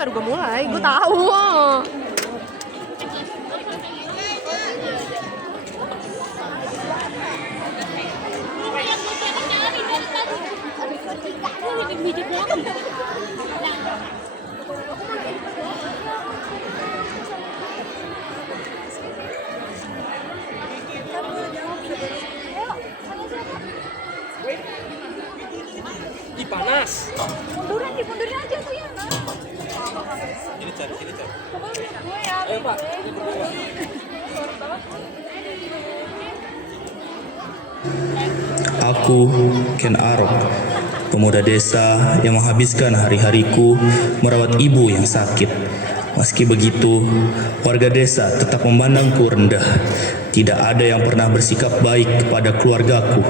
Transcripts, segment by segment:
baru gue mulai, gue tahu. Ih, panas. Mundurin aja tuh ya. Sini, Cak. Gue ya. Ayo, Pak. Ini berdua. Aku, Ken Arok, pemuda desa yang menghabiskan hari-hariku merawat ibu yang sakit. Meski begitu, warga desa tetap memandangku rendah. Tidak ada yang pernah bersikap baik kepada keluargaku.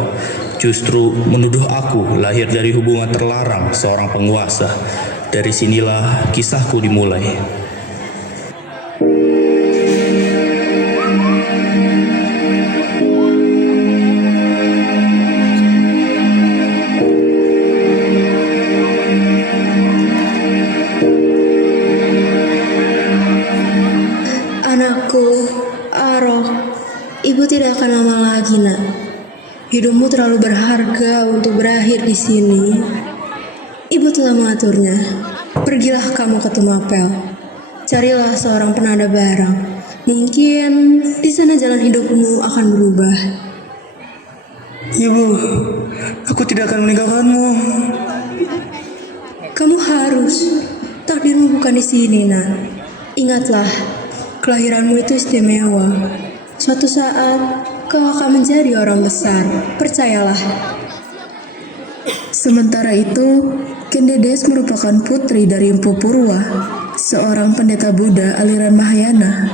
Justru menuduh aku lahir dari hubungan terlarang seorang penguasa. Dari sinilah kisahku dimulai. Anakku, Arok, ibu tidak akan lama lagi, nak. Hidupmu terlalu berharga untuk berakhir di sini. Ibu telah mengaturnya. Pergilah kamu ke Tumapel. Carilah seorang penada barang. Mungkin di sana jalan hidupmu akan berubah. Ibu, aku tidak akan meninggalkanmu. Kamu harus. Takdirmu bukan di sini, nak. Ingatlah, kelahiranmu itu istimewa. Suatu saat, kau akan menjadi orang besar. Percayalah. Sementara itu, Kendedes merupakan putri dari Empu Purwa, seorang pendeta Buddha aliran Mahayana.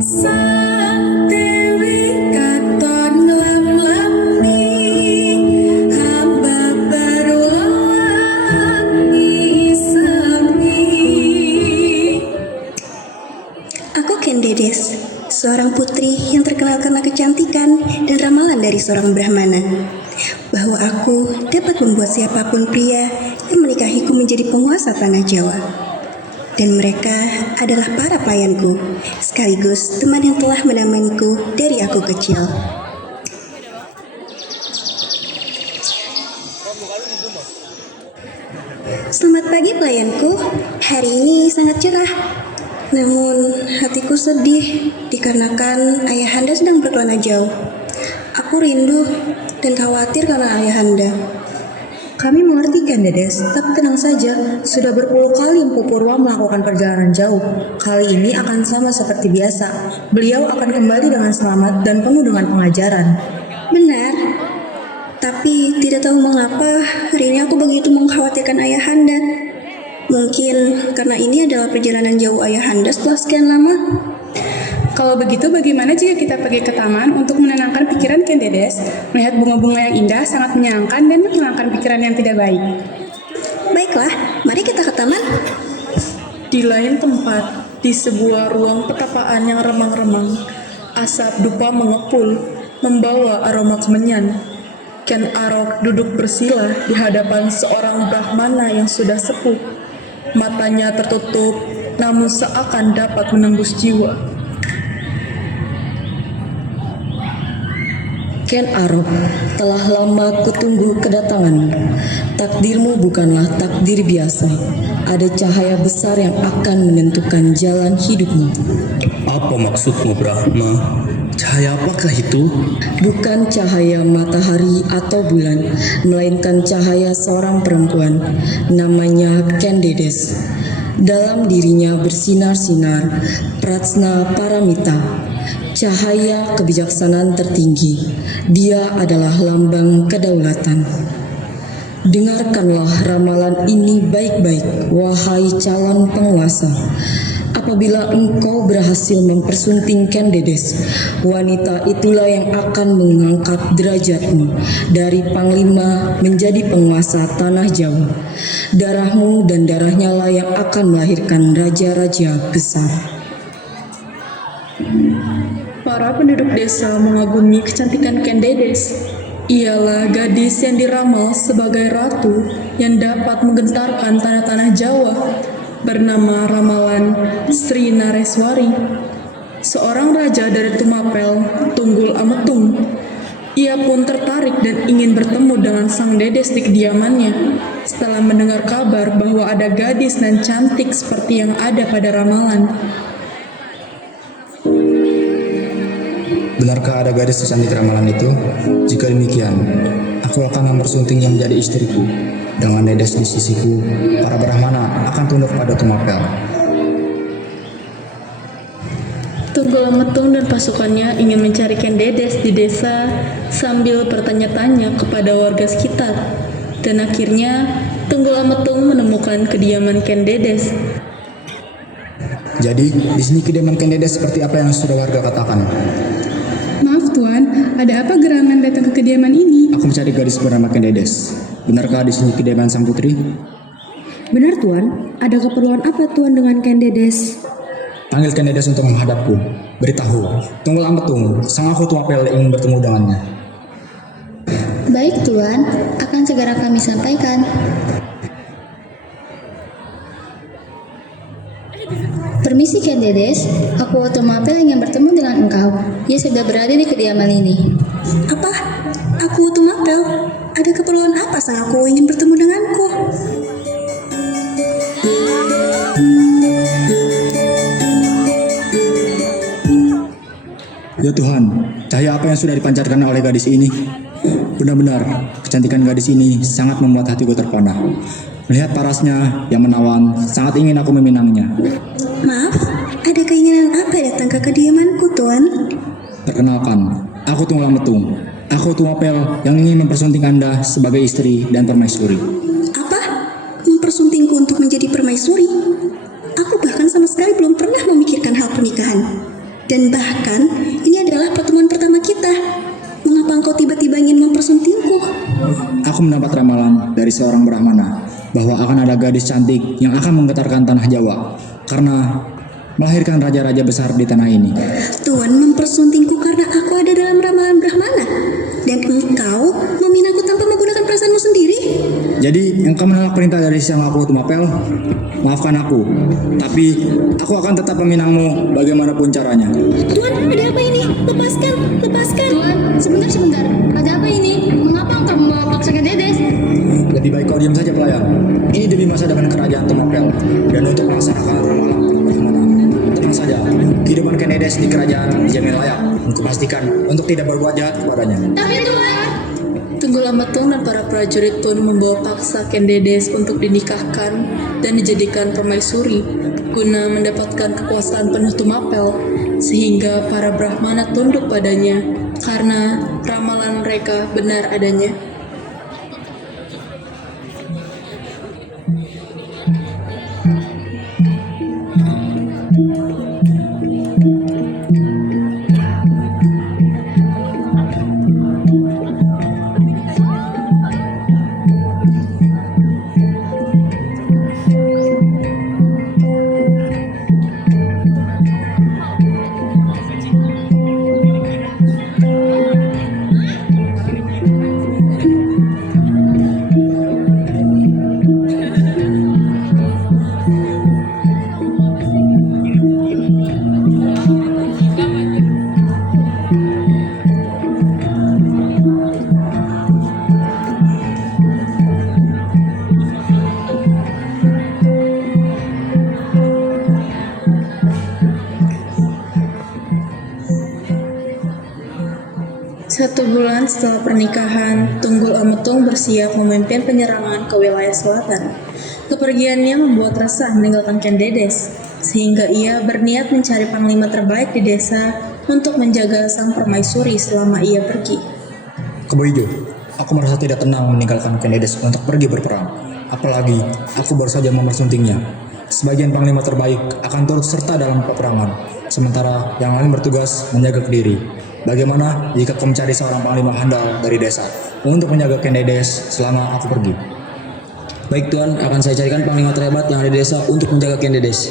Sang Dewi katon nglam-lami, hamba berwangi semi. Aku Kendedes, seorang putri yang terkenal karena kecantikan dan ramalan dari seorang Brahmana, bahwa aku dapat membuat siapapun pria yang menikahiku menjadi penguasa tanah Jawa. Dan mereka adalah para pelayanku, sekaligus teman yang telah menemaniku dari aku kecil. Selamat pagi pelayanku, hari ini sangat cerah. Namun hatiku sedih dikarenakan ayahanda sedang berkelana jauh. Aku rindu dan khawatir karena ayahanda. Kami mengerti Kendedes, tapi tenang saja, sudah berpuluh kali Empu Purwa melakukan perjalanan jauh. Kali ini akan sama seperti biasa. Beliau akan kembali dengan selamat dan penuh dengan pengajaran. Benar, tapi tidak tahu mengapa hari ini aku begitu mengkhawatirkan ayahanda. Mungkin karena ini adalah perjalanan jauh ayahanda setelah sekian lama. Kalau begitu, bagaimana jika kita pergi ke taman untuk menenangkan pikiran Kendedes? Melihat bunga-bunga yang indah sangat menyenangkan dan menghilangkan pikiran yang tidak baik. Baiklah, mari kita ke taman. Di lain tempat, di sebuah ruang petapaan yang remang-remang, asap dupa mengepul, membawa aroma kemenyan. Ken Arok duduk bersila di hadapan seorang Brahmana yang sudah sepuh. Matanya tertutup, namun seakan dapat menembus jiwa. Ken Arok, telah lama kutunggu kedatanganmu. Takdirmu bukanlah takdir biasa. Ada cahaya besar yang akan menentukan jalan hidupmu. Apa maksudmu, Brahma? Cahaya apakah itu? Bukan cahaya matahari atau bulan, melainkan cahaya seorang perempuan. Namanya Kendedes. Dalam dirinya bersinar-sinar Prajna Paramita, cahaya kebijaksanaan tertinggi. Dia adalah lambang kedaulatan. Dengarkanlah ramalan ini baik-baik, wahai calon penguasa. Apabila engkau berhasil mempersunting Kendedes, wanita itulah yang akan mengangkat derajatmu dari panglima menjadi penguasa tanah Jawa. Darahmu dan darahnya lah yang akan melahirkan raja-raja besar. Para penduduk desa mengagumi kecantikan Kendedes. Ialah gadis yang diramal sebagai ratu yang dapat menggentarkan tanah-tanah Jawa, bernama Ramalan Sri Nareswari, seorang raja dari Tumapel, Tunggul Ametung. Ia pun tertarik dan ingin bertemu dengan sang Dedes di kediamannya setelah mendengar kabar bahwa ada gadis dan cantik seperti yang ada pada ramalan. Benarkah ada gadis secantik ramalan itu? Jika demikian, aku akan mempersuntingnya menjadi istriku. Dengan Dedes di sisiku, para Brahmana akan tunduk pada Tumapel. Tunggul Ametung dan pasukannya ingin mencari Ken Dedes di desa sambil bertanya-tanya kepada warga sekitar. Dan akhirnya Tunggul Ametung menemukan kediaman Ken Dedes. Jadi, di sini kediaman Ken Dedes seperti apa yang sudah warga katakan. Maaf Tuan, ada apa gerangan datang ke kediaman ini? Aku mencari gadis bernama Ken Dedes. Benarkah di sini kediaman sang putri? Benar Tuan, ada keperluan apa Tuan dengan Ken Dedes? Panggil Ken Dedes untuk menghadapku. Beritahu, Tunggul Ametung, sang aku Tumapel ingin bertemu dengannya. Baik Tuan, akan segera kami sampaikan. Permisi Ken Dedes, aku Tumapel ingin bertemu dengan engkau. Ia sudah berada di kediaman ini. Apa? Aku Tumapel? Ada keperluan apa sang aku ingin bertemu denganku? Ya Tuhan, cahaya apa yang sudah dipancarkan oleh gadis ini? Benar-benar, kecantikan gadis ini sangat membuat hatiku terpana. Melihat parasnya yang menawan, sangat ingin aku meminangnya. Maaf, ada keinginan apa datang ke kediamanku Tuan? Perkenalkan, aku Tunggul Ametung. Aku Tumapel yang ingin mempersunting Anda sebagai istri dan permaisuri. Apa? Mempersuntingku untuk menjadi permaisuri? Aku bahkan sama sekali belum pernah memikirkan hal pernikahan. Dan bahkan, ini adalah pertemuan pertama kita. Mengapa engkau tiba-tiba ingin mempersuntingku? Aku mendapat ramalan dari seorang Brahmana bahwa akan ada gadis cantik yang akan menggetarkan tanah Jawa karena melahirkan raja-raja besar di tanah ini. Tuan mempersuntingku karena aku ada dalam ramalan Brahmana. Dan engkau meminangku tanpa menggunakan perasaanmu sendiri? Jadi, engkau menolak perintah dari sang aku Tumapel? Maafkan aku, tapi aku akan tetap meminangmu bagaimanapun caranya. Tuan, ada apa ini? Lepaskan, lepaskan. Tuan, sebentar. Ada apa ini? Mengapa engkau membawa paksa Ken Dedes? Lebih baik kau diam saja pelayan. Ini demi masa depan kerajaan Tumapel dan untuk melaksanakan ramalan bagaimana. Tenang saja, kehidupan Ken Dedes di kerajaan dijamin layak. Untuk pastikan untuk tidak berbuat jahat kepadanya. Tapi Tuan, Tunggul Ametung dan para prajurit pun membawa paksa Ken Dedes untuk dinikahkan dan dijadikan permaisuri guna mendapatkan kekuasaan penuh Tumapel, sehingga para Brahmana tunduk padanya karena ramalan mereka benar adanya. Satu bulan setelah pernikahan, Tunggul Ametung bersiap memimpin penyerangan ke wilayah selatan. Kepergiannya membuat resah meninggalkan Ken Dedes, sehingga ia berniat mencari panglima terbaik di desa untuk menjaga sang permaisuri selama ia pergi. Kebo Ijo, aku merasa tidak tenang meninggalkan Ken Dedes untuk pergi berperang. Apalagi, aku baru saja mempersuntingnya. Sebagian panglima terbaik akan turut serta dalam peperangan, sementara yang lain bertugas menjaga Kediri. Bagaimana jika kau mencari seorang panglima handal dari desa untuk menjaga Ken Dedes selama aku pergi? Baik Tuan, akan saya carikan panglima terhebat yang ada di desa untuk menjaga Ken Dedes.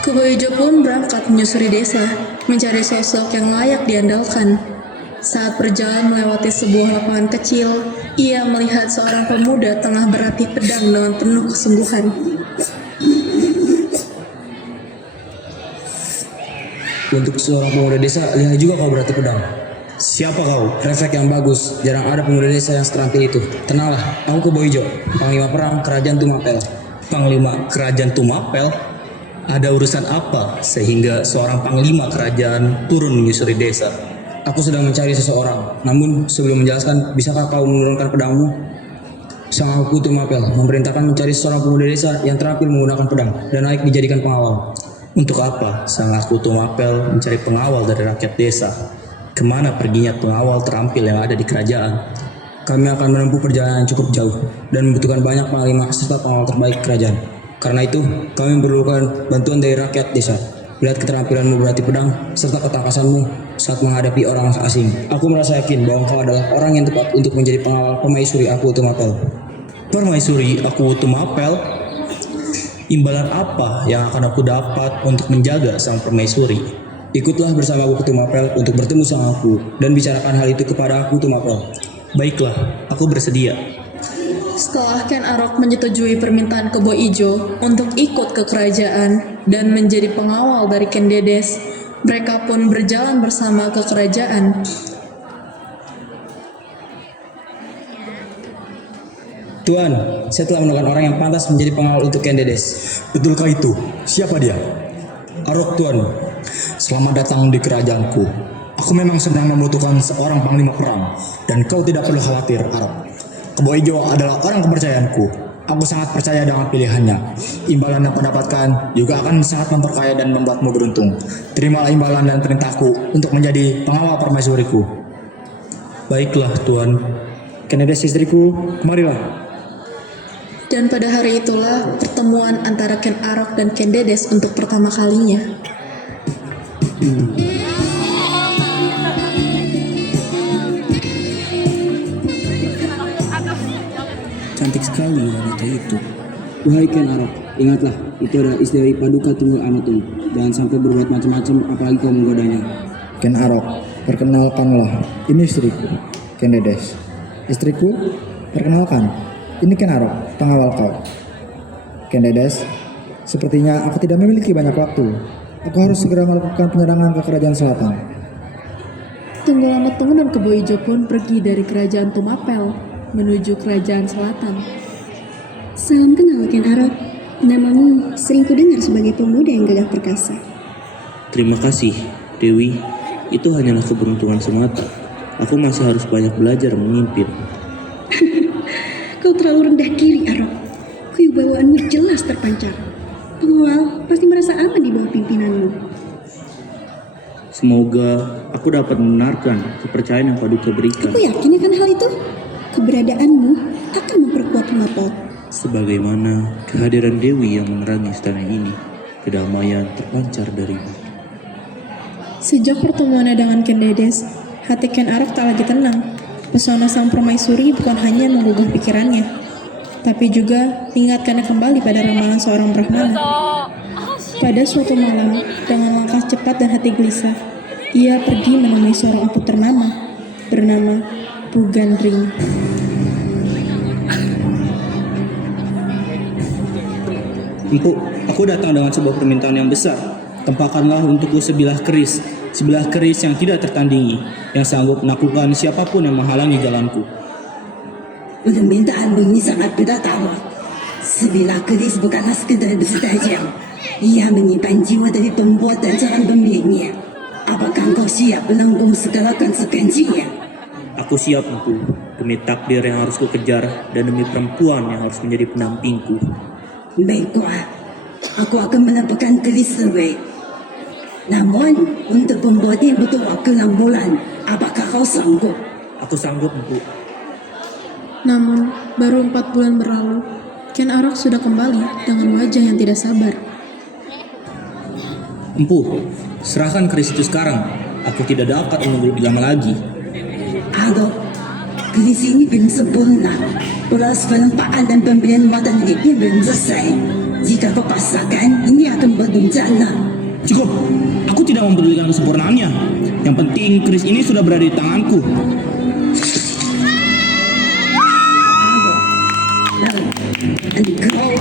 Kebo Ijo pun berangkat menyusuri desa, mencari sosok yang layak diandalkan. Saat berjalan melewati sebuah lapangan kecil, ia melihat seorang pemuda tengah berlatih pedang dengan penuh kesungguhan. Untuk seorang pemuda desa, lihat juga kau berarti pedang. Siapa kau? Refleks yang bagus, jarang ada pemuda desa yang seterampil itu. Tenanglah, aku Kebo Ijo, Panglima Perang Kerajaan Tumapel. Panglima Kerajaan Tumapel? Ada urusan apa sehingga seorang panglima kerajaan turun menyusuri desa? Aku sedang mencari seseorang, namun sebelum menjelaskan, bisakah kau menurunkan pedangmu? Sang Aku Tumapel memerintahkan mencari seorang pemuda desa yang terampil menggunakan pedang dan naik dijadikan pengawal. Untuk apa Sang Aku Tumapel mencari pengawal dari rakyat desa? Kemana perginya pengawal terampil yang ada di kerajaan? Kami akan menempuh perjalanan yang cukup jauh dan membutuhkan banyak panglima serta pengawal terbaik kerajaan. Karena itu, kami memerlukan bantuan dari rakyat desa. Lihat keterampilanmu berlatih pedang serta ketangkasanmu saat menghadapi orang asing. Aku merasa yakin bahwa kau adalah orang yang tepat untuk menjadi pengawal permaisuri Aku Tumapel. Permaisuri Aku Tumapel? Imbalan apa yang akan aku dapat untuk menjaga sang permaisuri? Ikutlah bersama Aku Tumapel untuk bertemu sang Aku dan bicarakan hal itu kepada Aku Tumapel. Baiklah, aku bersedia. Setelah Ken Arok menyetujui permintaan Kebo Ijo untuk ikut ke kerajaan dan menjadi pengawal dari Ken Dedes, mereka pun berjalan bersama ke kerajaan. Tuan, saya telah menemukan orang yang pantas menjadi pengawal untuk Ken Dedes. Betulkah itu? Siapa dia? Arok, Tuan. Selamat datang di kerajaanku. Aku memang sedang membutuhkan seorang panglima perang, dan kau tidak perlu khawatir, Arok. Kebo Ijo adalah orang kepercayaanku. Aku sangat percaya dengan pilihannya. Imbalan yang kau dapatkan juga akan sangat memperkaya dan membuatmu beruntung. Terimalah imbalan dan perintahku untuk menjadi pengawal permaisuriku. Baiklah, Tuan. Ken Dedes istriku, kemarilah. Dan pada hari itulah pertemuan antara Ken Arok dan Ken Dedes untuk pertama kalinya. Cantik sekali wanita itu. Wahai Ken Arok, ingatlah, itu adalah istri dari Paduka Tunggul Amatung. Jangan sampai berbuat macam-macam, apalagi kau menggodanya. Ken Arok, perkenalkanlah, ini istriku, Ken Dedes. Istriku, perkenalkan, ini Ken Arok, pengawal kau. Ken Dedes, sepertinya aku tidak memiliki banyak waktu. Aku harus segera melakukan penyerangan ke kerajaan selatan. Tunggul Amatung dan Kebo Ijo pun pergi dari kerajaan Tumapel menuju kerajaan selatan. Salam kenal Ken Arok. Namamu sering kudengar sebagai pemuda yang gagah perkasa. Terima kasih, Dewi. Itu hanyalah keberuntungan semata. Aku masih harus banyak belajar memimpin. Kau terlalu rendah diri, Arok. Kewibawaanmu jelas terpancar. Pengawal pasti merasa aman di bawah pimpinanmu. Semoga aku dapat membenarkan kepercayaan yang Paduka berikan. Aku yakin akan hal itu. Keberadaanmu akan memperkuat Tumapel. Sebagaimana kehadiran Dewi yang menerangi istana ini, kedamaian terpancar darimu. Sejak pertemuannya dengan Ken Dedes, hati Ken Arok tak lagi tenang. Pesona sang permaisuri bukan hanya menggugah pikirannya, tapi juga mengingatkannya kembali pada ramalan seorang Brahmana. Pada suatu malam, dengan langkah cepat dan hati gelisah, ia pergi menemui seorang apu ternama bernama Pu Gandring. Empu, aku datang dengan sebuah permintaan yang besar. Tempakanlah untukku sebilah keris yang tidak tertandingi, yang sanggup menaklukkan siapapun yang menghalangi jalanku. Permintaanmu ini sangat berat, Arok. Sebilah keris bukanlah sekedar besi tajam. Ia menyimpan jiwa dari pembuat dan cara pembelinya. Apakah kau siap menanggung segala konsekuensinya? Aku siap, Empu, demi takdir yang harus kukejar dan demi perempuan yang harus menjadi pendampingku. Baiklah, aku akan menampakkan keris sebaik. Namun, untuk membuatnya butuh waktu 6 bulan. Apakah kau sanggup? Aku sanggup, Empu. Namun, baru 4 bulan berlalu, Ken Arok sudah kembali dengan wajah yang tidak sabar. Empu, serahkan keris itu sekarang. Aku tidak dapat menunggu lebih lama lagi. Arok, keris ini belum sempurna. Proses penempaan dan pembelian muatan linknya belum selesai. Jika kau paksakan, ini akan berbuncalah. Cukup, aku tidak mempedulikan kesempurnaannya. Yang penting keris ini sudah berada di tanganku. Engkau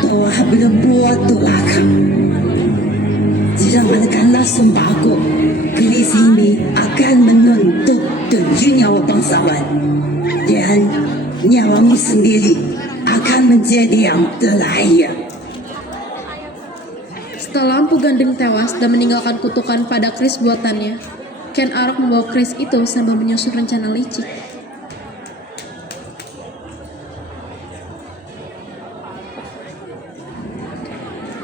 telah berbuat durhaka. Jalankanlah sumpahku. Keris ini akan menuntut 7 nyawa bangsawan. Dan nyawamu sendiri akan menjadi yang terakhir. Setelah Empu Gandring tewas dan meninggalkan kutukan pada keris buatannya, Ken Arok membawa keris itu sambil menyusun rencana licik.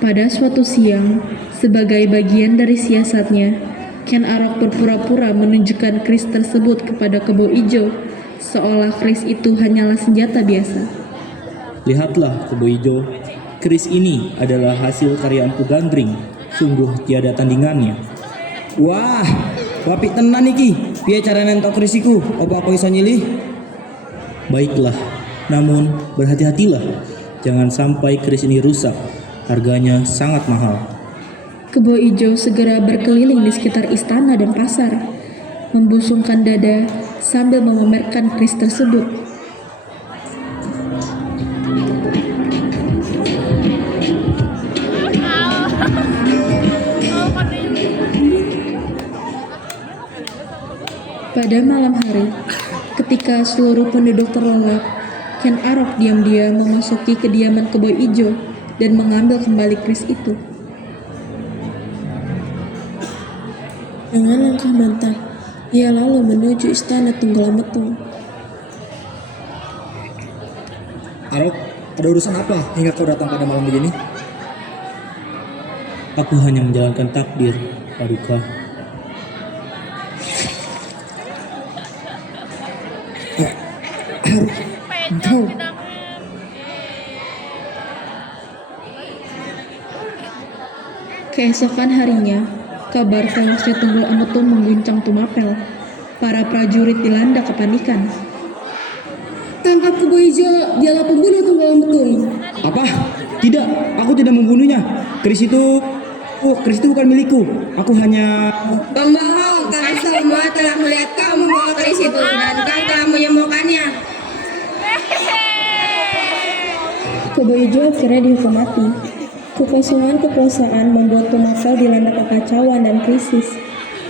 Pada suatu siang, sebagai bagian dari siasatnya, Ken Arok berpura-pura menunjukkan keris tersebut kepada Kebo Ijo, seolah keris itu hanyalah senjata biasa. Lihatlah, Kebo Ijo. Keris ini adalah hasil karya Empu Gandring. Sungguh tiada tandingannya. Wah, wapik tenan iki. Piye carane entuk kerisiku? Apa aku iso nyilih? Baiklah, namun berhati-hatilah. Jangan sampai keris ini rusak. Harganya sangat mahal. Kebo Ijo segera berkeliling di sekitar istana dan pasar, membusungkan dada sambil memamerkan keris tersebut. Pada malam hari, ketika seluruh penduduk terlelap, Ken Arok diam-diam memasuki kediaman Kebo Ijo dan mengambil kembali keris itu. Dengan langkah mantap, ia lalu menuju istana Tunggalametung. Arok, ada urusan apa hingga kau datang pada malam begini? Aku hanya menjalankan takdir, Paduka. Engkau, Keesokan harinya, kabar tewasnya Tunggalametung mengguncang Tumapel. Para prajurit dilanda kepanikan. Tangkap Kebo Ijo, dialah pembunuh Tunggalametung. Apa? Tidak, aku tidak membunuhnya. Keris itu bukan milikku. Aku hanya... Pembohong, kami semua telah melihat kau membawa keris itu dan kau telah menyembuhkannya. Kebo Ijo akhirnya dihukum mati. Kekosongan kekuasaan membuat Tumapel dilanda kekacauan dan krisis.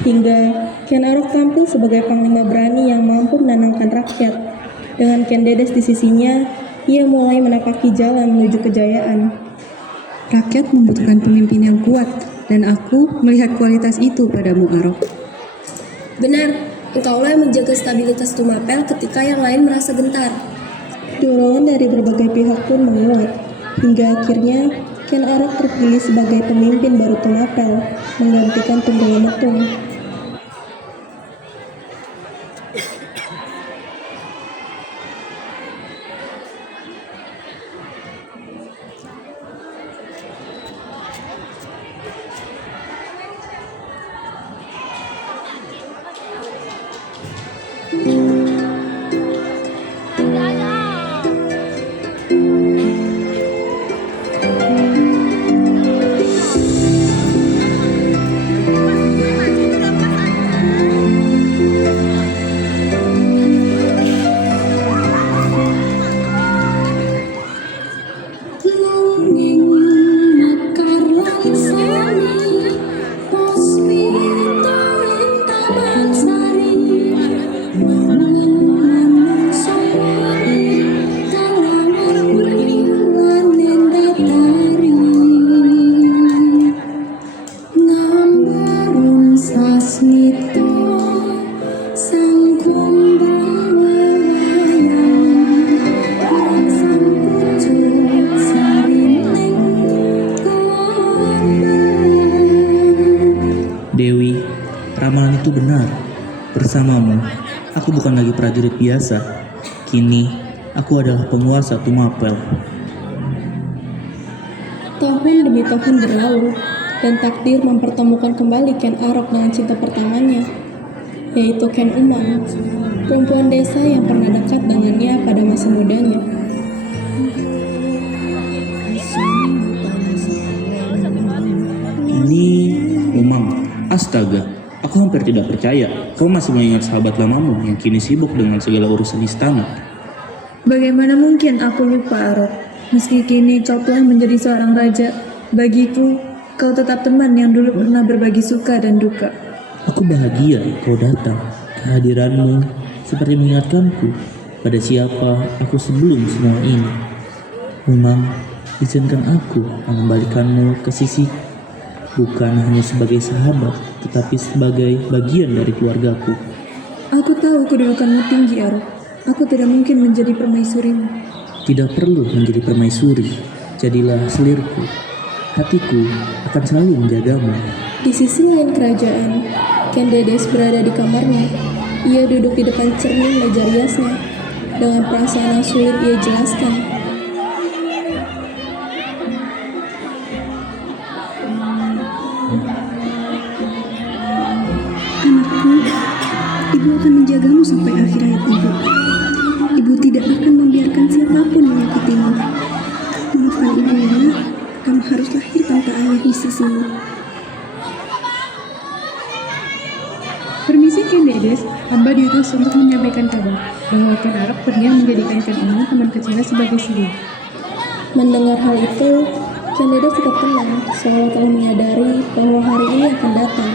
Hingga Ken Arok tampil sebagai panglima berani yang mampu menenangkan rakyat. Dengan Ken Dedes di sisinya, ia mulai menapaki jalan menuju kejayaan. Rakyat membutuhkan pemimpin yang kuat, dan aku melihat kualitas itu padamu, Arok. Benar, engkaulah yang menjaga stabilitas Tumapel ketika yang lain merasa gentar. Dorongan dari berbagai pihak pun menguat, hingga akhirnya Ken Arok terpilih sebagai pemimpin baru Tumapel, menggantikan Tunggalametung. Dewi, ramalan itu benar. Bersamamu, aku bukan lagi prajurit biasa. Kini, aku adalah penguasa Tumapel. Tahun demi tahun berlalu, dan takdir mempertemukan kembali Ken Arok dengan cinta pertamanya, yaitu Ken Umang, perempuan desa yang pernah dekat dengannya pada masa mudanya. Ini Umang. Astaga, Aku hampir tidak percaya kau masih mengingat sahabat lamamu yang kini sibuk dengan segala urusan istana. Bagaimana mungkin aku lupa, Arok? Meski kini kau telah menjadi seorang raja, bagiku kau tetap teman yang dulu pernah berbagi suka dan duka. Aku bahagia kau datang. Kehadiranmu seperti mengingatkanku pada siapa aku sebelum semua ini. Umang, izinkan aku mengembalikanmu ke sisi, bukan hanya sebagai sahabat, tetapi sebagai bagian dari keluargaku. Aku tahu kedudukanmu tinggi, Arok. Aku tidak mungkin menjadi permaisurimu. Tidak perlu menjadi permaisuri, jadilah selirku. Hatiku akan selalu menjagamu. Di sisi lain kerajaan, Ken Dedes berada di kamarnya. Ia duduk di depan cermin meja riasnya. Dengan perasaan yang sulit ia jelaskan. Anakku, ibu akan menjagamu sampai akhir hayat ibu. Ibu tidak akan membiarkan siapapun menyakitimu. Maafkan ibu ya, kamu harus lahir tanpa ayah di sisimu. Permisi Ken Dedes, hamba diutus untuk menyampaikan kabar bahwa Ken Arok berniat menjadikan Ken Umang teman kecilnya sebagai sendiri. Mendengar hal itu, Ken Dedes tetap tenang, seolah telah menyadari bahwa hari ini akan datang.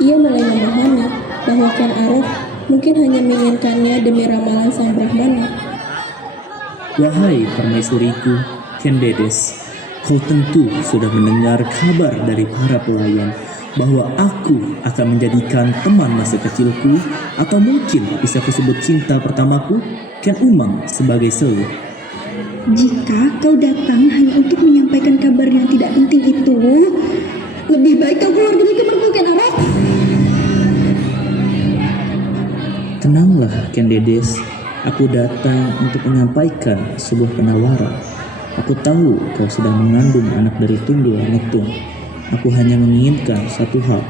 Ia mulai memahami bahwa Ken Arok mungkin hanya menginginkannya demi ramalan sang Brahmana. Wahai permaisuriku, Ken Dedes, kau tentu sudah mendengar kabar dari para pelayan bahwa aku akan menjadikan teman masa kecilku, atau mungkin bisa kusebut cinta pertamaku, Ken Umang sebagai selir. Jika kau datang hanya untuk menyampaikan kabar yang tidak penting itu, lebih baik kau keluar dari kamarku, Ken Arok. Tenanglah Ken Dedes, aku datang untuk menyampaikan sebuah penawaran. Aku tahu kau sedang mengandung anak dari Tunggul Ametung. Aku hanya menginginkan satu hal,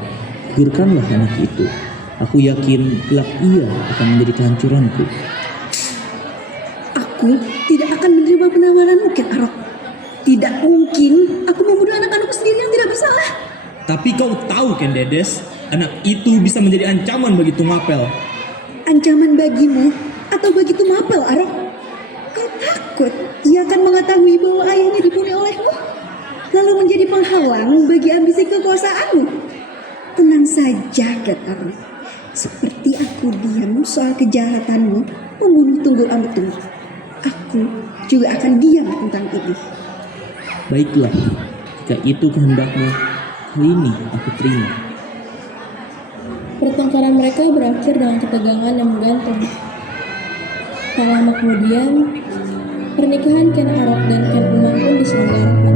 gugurkanlah anak itu. Aku yakin kelak ia akan menjadi kehancuranku. Aku tidak akan menerima penawaranmu, Ken Arok. Tidak mungkin aku membunuh anak-anakku sendiri yang tidak bersalah. Tapi kau tahu Ken Dedes, anak itu bisa menjadi ancaman bagi Tumapel. Ancaman bagimu atau bagi Tumapel, Arok? Kau takut ia akan mengetahui bahwa ayahnya dibunuh olehmu, lalu menjadi penghalang bagi ambisi kekuasaanmu? Tenang saja, Ken Arok. Seperti aku diam soal kejahatanmu membunuh Tunggul Ametung, aku juga akan diam tentang ini. Baiklah, jika itu kehendakmu, kali ini aku terima. Pertengkaran mereka berakhir dengan ketegangan yang menggantung. Tak lama kemudian, pernikahan Ken Arok dan Ken Umang pun diselenggarakan.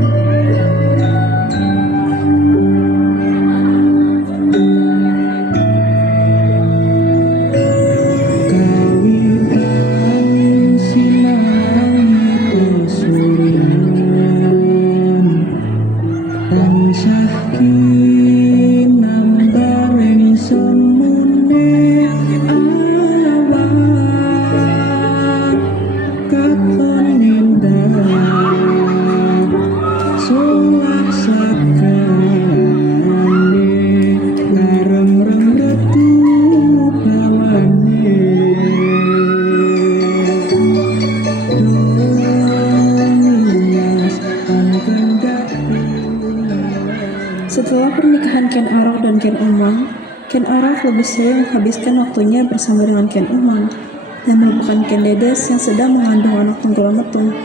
Setelah pernikahan Ken Arok dan Ken Umang, Ken Arok lebih sering menghabiskan waktunya bersama dengan Ken Umang dan melupakan Ken Dedes yang sedang mengandung anak Tunggul Ametung.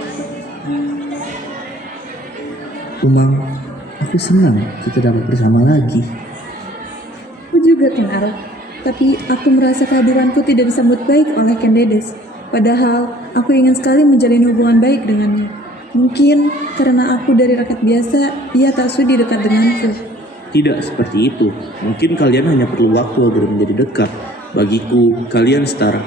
Umang, aku senang kita dapat bersama lagi. Aku juga, Ken Arok. Tapi aku merasa kehadiranku tidak disambut baik oleh Ken Dedes. Padahal aku ingin sekali menjalin hubungan baik dengannya. Mungkin karena aku dari rakyat biasa, ia tak sudi dekat denganku. Tidak seperti itu. Mungkin kalian hanya perlu waktu agar menjadi dekat. Bagiku, kalian setara.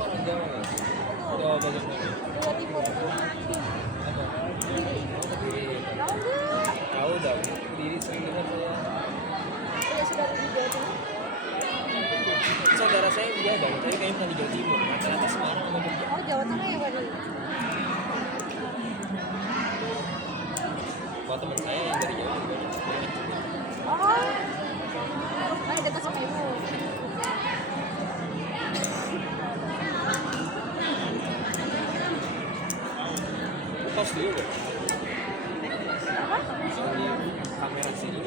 orang Jawa ya? Oh, bagus banget. Jawa Timur. Tahu nggak? Tahu dah. Diri sering dengar saya. Ya sudah di Jawa Timur. Saudara saya dia ada, tapi kayaknya pernah di Jawa Timur. Rata-rata Semarang sama Jogja. Oh Jawa Tengah ya Pak? Kalau teman saya yang dari Jawa Timur. Oh. Mana dekat sama ibu? Pos dulu deh. Kamera sini.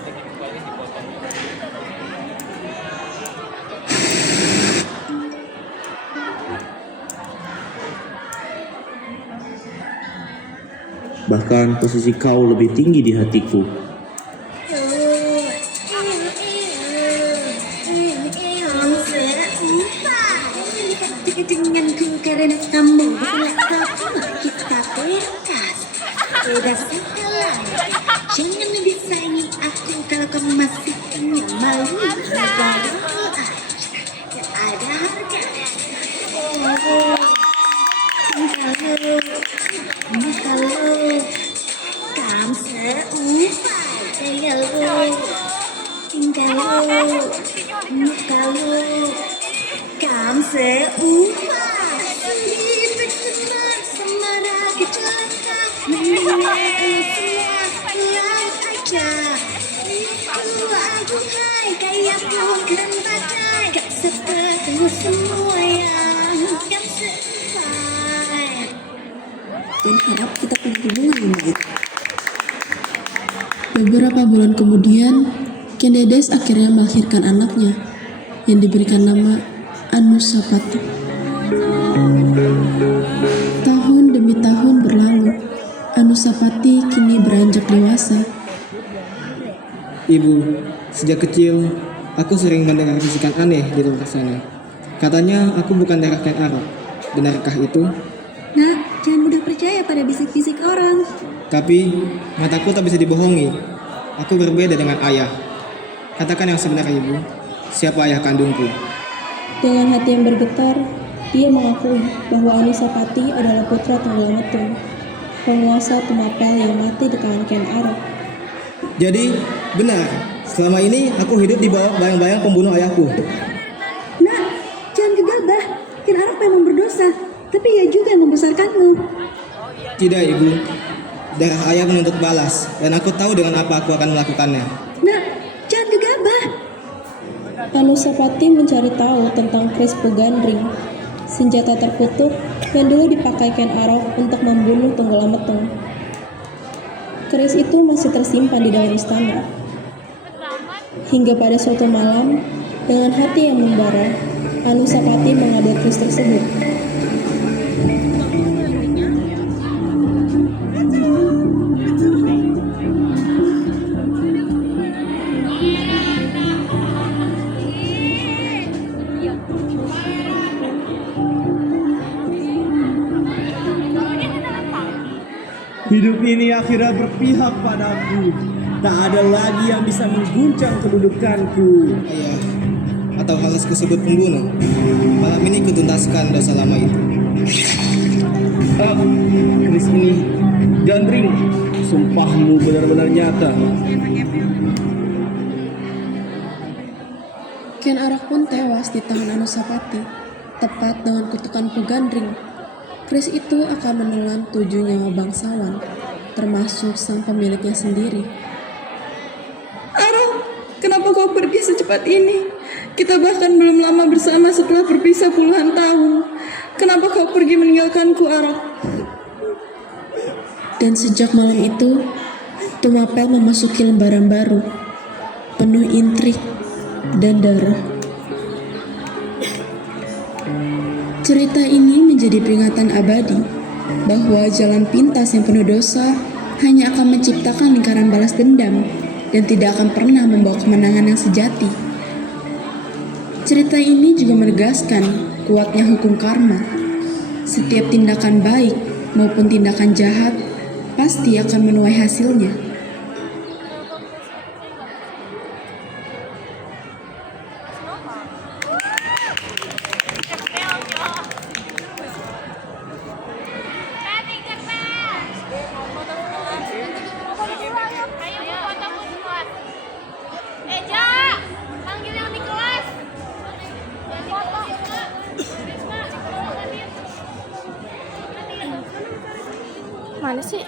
Teknik bukanya dipotong. Bahkan posisi kau lebih tinggi di hatiku. Denganku karena kamu bukanlah kapal kita berkas. Beda salah. Jangan disaingi aku kalau kamu masih punya malu. Gak ada harga. Kalau kamu seupai kalau kamu seupai semana kecelaka mendingan semua pulang aja. Aku hai kayak bukan badai, gak seperti semua yang seupai. Dan harap kita punya hubungan yang baik. Beberapa bulan kemudian, Ken Dedes akhirnya melahirkan anaknya yang diberikan nama Anusapati. Tahun demi tahun berlalu, Anusapati kini beranjak dewasa. Ibu, sejak kecil aku sering mendengar bisikan aneh di luar sana. Katanya aku bukan darah Ken Arok. Benarkah itu? Nak, jangan mudah percaya pada bisik-bisik orang. Tapi mataku tak bisa dibohongi. Aku berbeda dengan ayah. Katakan yang sebenarnya, Ibu. Siapa ayah kandungku? Dengan hati yang bergetar, dia mengakui bahwa Anusapati adalah putra Tenggelam, penguasa Tumapel yang mati di tangan Ken Arok. Jadi, benar. Selama ini aku hidup di bawah bayang-bayang pembunuh ayahku. Nak, jangan gegabah. Ken Arok memang berdosa, tapi ia juga yang membesarkanmu. Tidak, Ibu. Darah ayah menuntut balas, dan aku tahu dengan apa aku akan melakukannya. Nak, jangan gegabah. Anusapati mencari tahu tentang keris Pugandring, senjata terkutuk yang dulu dipakai Ken Arok untuk membunuh Tenggelam. Keris itu masih tersimpan di dalam istana. Hingga pada suatu malam, dengan hati yang membara, Anusapati mengambil keris tersebut. Hidup ini akhirnya berpihak padaku. Tak ada lagi yang bisa mengguncang kedudukanku. Ayah, atau harus kusebut pembunuh. Malam ini kutuntaskan dosa lama itu. Keris ini, Gandring, sumpahmu benar-benar nyata. Ken Arok pun tewas di tangan Anusapati, tepat dengan kutukan Pugandring. Keris itu akan menelan 7 nyawa bangsawan, termasuk sang pemiliknya sendiri. Arok, kenapa kau pergi secepat ini? Kita bahkan belum lama bersama setelah berpisah puluhan tahun. Kenapa kau pergi meninggalkanku, Arok? Dan sejak malam itu, Tumapel memasuki lembaran baru, penuh intrik dan darah. Cerita ini menjadi peringatan abadi bahwa jalan pintas yang penuh dosa hanya akan menciptakan lingkaran balas dendam dan tidak akan pernah membawa kemenangan yang sejati. Cerita ini juga menegaskan kuatnya hukum karma. Setiap tindakan baik maupun tindakan jahat pasti akan menuai hasilnya. Mana sih?